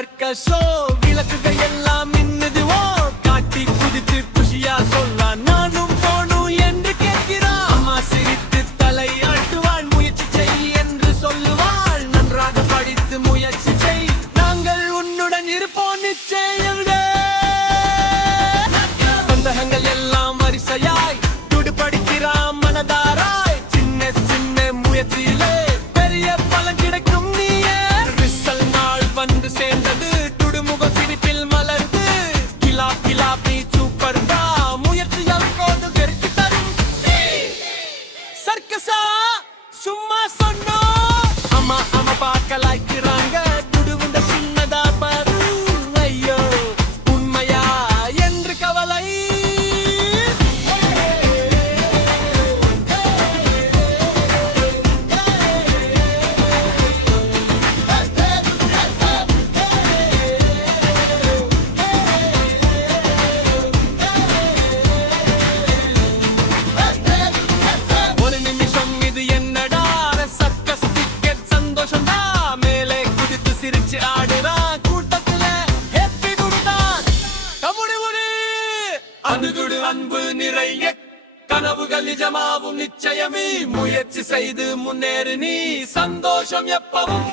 சர்க்கஸோ விளக்குகள் எல்லாம் மின்னுதுவோ காட்டி குதித்து குஷியா சொல்ல நானும் போனும் என்று கேட்கிறான். அம்மா சிரித்து தலை ஆட்டுவாள், முயற்சி செய் என்று சொல்லுவாள். நன்றாக படித்து முயற்சி செய், நாங்கள் உன்னுடன் இருப்போம் நிச்சயம். சந்தகங்கள் எல்லாம் வரிசையாய் துடுபடிக்கிறான் மனதாராய். சின்ன சின்ன முயற்சியிலே பெரிய பலன் கிடைக்கும். நீயே ரிசல் நாள் வந்து சேர்ந்தது, துடுமுக சிரிப்பில் மலர்ந்து. கிலா கிலா நீ சூப்பர் தா, முயற்சியால் போது வெறுத்து தரும். சர்க்கஸா சும்மா சொன்னோம். அம்மா அம்மா பார்க்க லாய்க்கிறாங்க, துடுவுண்ட சின்னதா பாரு. ஐயோ உண்மையா என்று கவலை. ஒரு நிமிஷம் இது என்னடா, சர்க்கஸ் டிக்கெட் சந்தோஷம் தான். மேலே குதித்து சிரிச்சு ஆடுறான், கூட்டத்துல ஹேப்பி குடுதான். கமுடிமுடி அணுகுடு அன்பு நிறைய கனவுகள் நிஜமாவும் நிச்சயமே. முயற்சி செய்து முன்னேறு நீ, சந்தோஷம் எப்பவும்